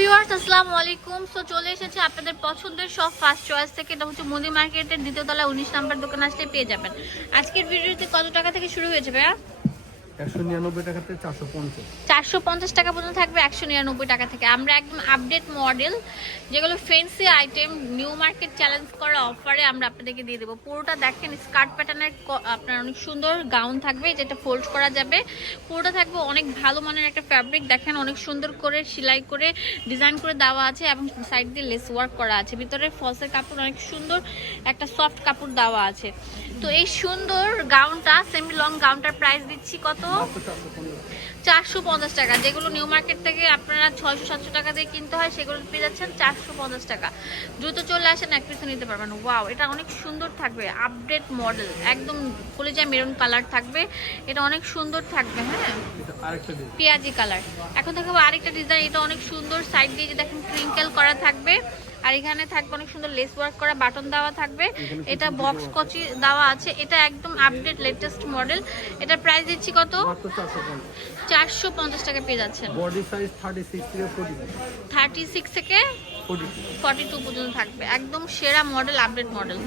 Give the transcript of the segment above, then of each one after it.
Viewers আসসালামু আলাইকুম। So চলে এসেছে আপনাদের পছন্দের সব ফার্স্ট চয়েস থেকে। এটা হচ্ছে মুদি মার্কেটের দ্বিতীয় তলা উনিশ নাম্বার দোকান আসলে পেয়ে যাবেন। আজকের ভিডিওতে কত টাকা থেকে শুরু হয়েছে ভাইয়া? চারশো পঞ্চাশ। টাকা পর্যন্ত থাকবে একশো নিরানব্বই টাকা থেকে। আমরা একদম আপডেট মডেল যেগুলো fancy item new market challenge করা অফারে আমরা আপনাদেরকে দিয়ে দেবো। পুরোটা দেখেন স্কার্ট প্যাটার্নের আপনার অনেক সুন্দর গাউন থাকবে, যেটা ফোল্ড করা যাবে। পুরোটা থাকবে অনেক ভালো মানের একটা ফ্যাব্রিক দেখেন অনেক সুন্দর করে সেলাই করে ডিজাইন করে দেওয়া আছে এবং সাইড দিয়ে লেস ওয়ার্ক করা আছে। ভিতরে ফলসের কাপড়, অনেক সুন্দর একটা সফট কাপড় দেওয়া আছে। তো এই সুন্দর গাউনটা সেমি লং গাউনটার প্রাইস দিচ্ছি কত? চারশো পঞ্চাশ টাকা। যেগুলো নিউ মার্কেট থেকে আপনারা ছয়শো সাতশো টাকা দিয়ে কিনতে হয় সেগুলো পেয়ে যাচ্ছেন চারশো পঞ্চাশ টাকা। দ্রুত চলে আসেন এক পিসে নিতে পারবেন। ওয়াও এটা অনেক সুন্দর থাকবে। আপডেট মডেল একদম যায় মেরুন কালার থাকবে। এটা অনেক সুন্দর থাকবে হ্যাঁ? পেঁয়াজি কালার এখন দেখাবো আরেকটা ডিজাইন এটা অনেক সুন্দর। সাইড দিয়ে দেখেন ক্রিঙ্কেল করা থাকবে। আর এখানে থাকবে অনেক সুন্দর লেস ওয়ার্ক করা বাটন দেওয়া থাকবে। এটা বক্স কচি দেওয়া আছে। এটা একদম আপডেট লেটেস্ট মডেল এটা প্রাইস দিচ্ছি কত? চারশো পঞ্চাশ। টাকা পেয়ে যাচ্ছেন। বডি সাইজ থার্টি সিক্স থেকে ফর্টি টু পর্যন্ত থাকবে। একদম সেরা মডেল আপডেট মডেল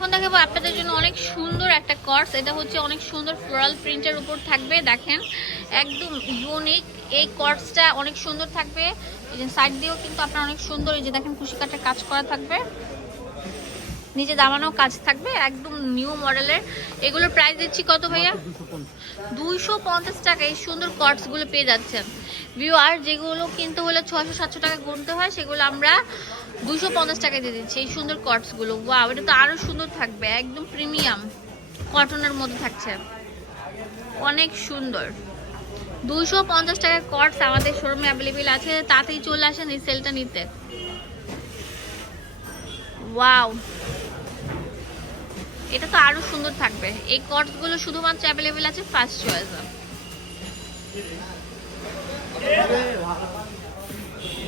এখন দেখাবো আপনাদের জন্য অনেক সুন্দর একটা কর্স এটা হচ্ছে অনেক সুন্দর ফ্লোরাল প্রিন্টের উপর থাকবে, দেখেন। একদম ইউনিক এই কর্সটা অনেক সুন্দর থাকবে। এই যে সাইড দিয়েও কিন্তু আপনার অনেক সুন্দর এই যে দেখেন কুশি কাটের কাজ করা থাকবে। নিচে দামানো কাজ থাকবে, একদম নিউ মডেলের এগুলোর প্রাইস দিচ্ছি কত ভাইয়া? দুশো দুইশো পঞ্চাশ টাকা, এই সুন্দর কটসগুলো পেয়ে যাচ্ছেন। ভিউয়ার যেগুলো কিনতে হলে ছশো সাতশো টাকা গুনতে হয়, সেগুলো আমরা দুইশো পঞ্চাশ টাকা দিয়ে দিচ্ছি, এই সুন্দর কটসগুলো ওয়াও এটা তো আরও সুন্দর থাকবে, একদম প্রিমিয়াম কটনের মধ্যে থাকছে। অনেক সুন্দর। দুইশো পঞ্চাশ টাকার কটস আমাদের শোরুমে অ্যাভেলেবেল আছে, তাতেই চলে আসেন এই সেলটা নিতে। ওয়াও এটা তো আরও সুন্দর থাকবে। এই কটসগুলো শুধুমাত্র অ্যাভেলেবেল আছে ফার্স্ট চয়েস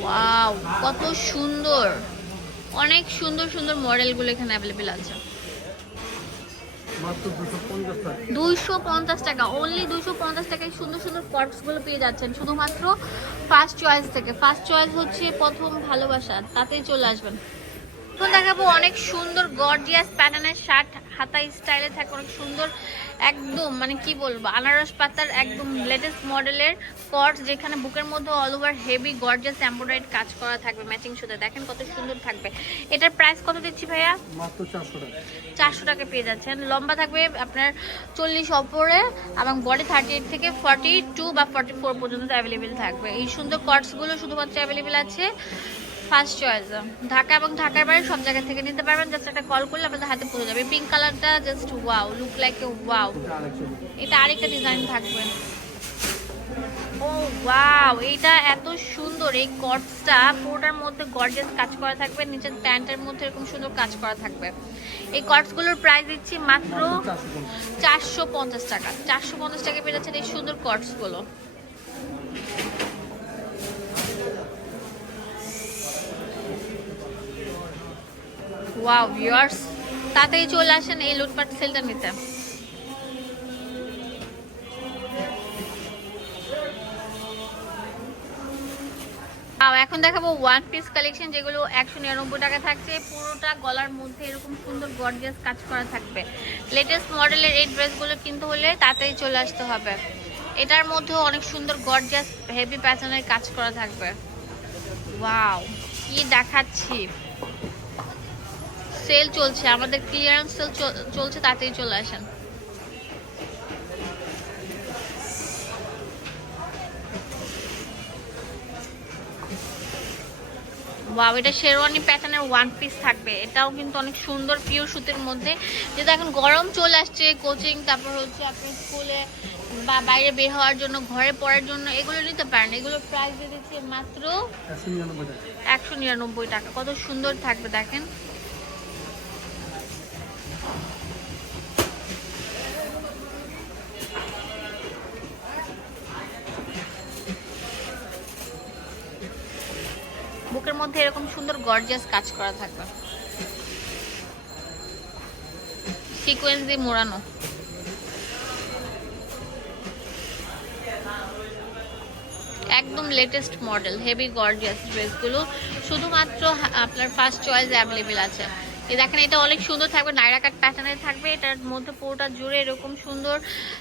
ওয়াও কত সুন্দর। অনেক সুন্দর সুন্দর মডেলগুলো এখানে অ্যাভেলেবেল আছে। দুইশো পঞ্চাশ টাকা। অনলি দুইশো পঞ্চাশ টাকায় সুন্দর সুন্দর কটসগুলো পেয়ে যাচ্ছেন। শুধুমাত্র ফার্স্ট চয়েস থেকে। ফার্স্ট চয়েস হচ্ছে প্রথম ভালোবাসা। তাতেই চলে আসবেন। এখন দেখাবো অনেক সুন্দর গর্জিয়াস প্যাটার্নের শার্ট হাতা স্টাইলে থাকে অনেক সুন্দর একদম মানে কি বলব আনারস পাতার একদম লেটেস্ট মডেলের কট যেখানে বুকের মধ্যে all over heavy gorgeous embroidery কাজ করা থাকবে ম্যাচিং সুতে। দেখেন কত সুন্দর থাকবে। এটার প্রাইস কত দিচ্ছি ভাইয়া? মাত্র চারশো টাকা। চারশো টাকা পেয়ে যাচ্ছেন। লম্বা থাকবে আপনার চল্লিশ ওপরে এবং বডি থার্টি এইট থেকে ফর্টি টু বা ফর্টি ফোর পর্যন্ত অ্যাভেলেবেল থাকবে। এই সুন্দর কটসগুলো শুধুমাত্র অ্যাভেলেবেল আছে ফার্স্ট চয়েস ঢাকা এবং ঢাকার বাইরে সব জায়গা থেকে নিতে পারবেন। জাস্ট একটা কল করলে আপনাদের হাতে পড়ে যাবে। পিঙ্ক কালারটা just wow look like a wow এটা আরেকটা ডিজাইন থাকবে। ও ওয়াও এইটা এত সুন্দর। এই কটসটা পুরোটার মধ্যে গর্জিয়াস কাজ করা থাকবে। নিচের প্যান্টের মধ্যে এরকম সুন্দর কাজ করা থাকবে। এই কটসগুলোর প্রাইস দিচ্ছি মাত্র চারশো পঞ্চাশ টাকা। চারশো পঞ্চাশ টাকা পেয়ে যাচ্ছেন এই সুন্দর কটসগুলো ওয়াও ভিউয়ার্স তাড়াতাড়ি চলে আসেন এই লুটপাট সেলটা নিতে। এখন দেখাবো ওয়ান পিস কালেকশন যেগুলো একশো নিরানব্বই টাকা থাকছে। পুরোটা গলার মধ্যে এরকম সুন্দর গর্জিয়াস কাজ করা থাকবে। লেটেস্ট মডেলের এই ড্রেসগুলো কিনতে হলে তাড়াতাড়ি চলে আসতে হবে। এটার মধ্যেও অনেক সুন্দর গর্জিয়াস হেভি প্যাটার্নের কাজ করা থাকবে। ওয়াও কি দেখাচ্ছি। সেল চলছে আমাদের ক্লিয়ারেন্স সেল চলছে তাতেই চলে আসেন। ওয়াও এটা শেরওয়ানি প্যাটার্নের ওয়ান পিস থাকবে। এটাও কিন্তু অনেক সুন্দর পিওর সুতির মধ্যে। যেটা এখন গরম চলে আসছে কোচিং তারপর হচ্ছে আপনি স্কুলে বা বাইরে বের হওয়ার জন্য ঘরে পড়ার জন্য এগুলো নিতে পারেন। এগুলোর প্রাইস দিয়ে দিচ্ছে মাত্র একশো একশো নিরানব্বই টাকা। কত সুন্দর থাকবে দেখেন। মধ্যে এরকম সুন্দর গর্জিয়াস কাজ করা থাকবে। সিকোয়েন্স দিয়ে মোড়ানো। একদম লেটেস্ট মডেল হেভি গর্জিয়াস ড্রেসগুলো শুধুমাত্র আপনার ফার্স্ট চয়েস অ্যাভেলেবেল আছে। দেখেন, এটা অনেক সুন্দর থাকবে, নাইরা কাট প্যাটার্নের থাকবে, এটার মধ্যে পুরোটা জুড়ে এরকম সুন্দর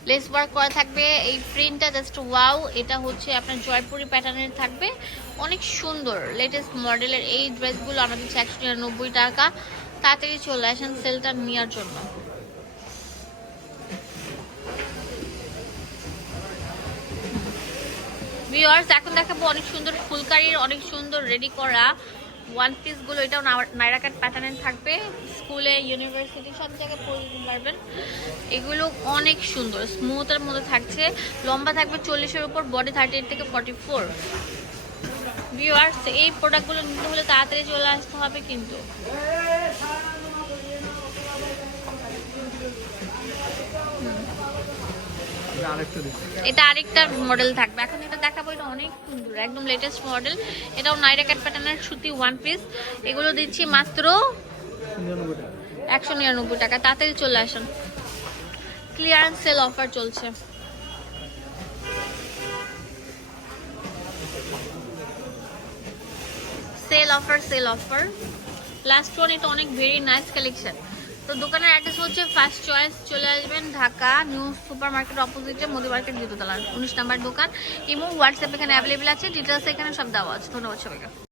লেস ওয়ার্ক করা থাকবে। এই প্রিন্টটা জাস্ট ওয়াও এটা হচ্ছে আপনার জয়পুরি প্যাটার্নের থাকবে। অনেক সুন্দর লেটেস্ট মডেলের এই ড্রেসগুলো আমরা দিচ্ছি একশো নিরানব্বই টাকা। তাড়াতাড়ি চলে আসেন সেলটা নেওয়ার জন্য। এখন দেখাবো অনেক সুন্দর ফুলকারির, অনেক সুন্দর রেডি করা ওয়ান পিসগুলো এটাও নাইরা কাট প্যাটার্নের থাকবে। স্কুলে ইউনিভার্সিটি সব জায়গায় পরে পারবেন। এগুলো অনেক সুন্দর স্মুথের মধ্যে থাকছে। লম্বা থাকবে চল্লিশের উপর বডি থার্টি এইট থেকে ফর্টি ফোর ভিউয়ার্স এই প্রোডাক্টগুলো নিতে হলে তাড়াতাড়ি চলে আসতে হবে কিন্তু। দিচ্ছি এটা আরেকটা মডেল থাকবে। এখন এটা দেখাবো, এটা অনেক সুন্দর, একদম লেটেস্ট মডেল এটাও নাইরা কাট প্যাটার্নের সুতি ওয়ান পিস এগুলো দিচ্ছি মাত্র একশো নিরানব্বই টাকা। তাড়াতাড়ি চলে আসেন। ক্লিয়ারেন্স সেল অফার চলছে। Sale offer sale offer last one এটা অনেক ভেরি নাইস কালেকশন তো দোকানের অ্যাড্রেস হচ্ছে ফার্স্ট চয়েস চলে আসবেন ঢাকা নিউ সুপার মার্কেট অপোজিটে মোদি মার্কেট দ্বিতীয়তলা উনিশ নাম্বার দোকান। ইমো হোয়াটসঅ্যাপ এখানে অ্যাভেলেবেল আছে ডিটেলস এখানে সব দেওয়া আছে। ধন্যবাদ সবাইকে।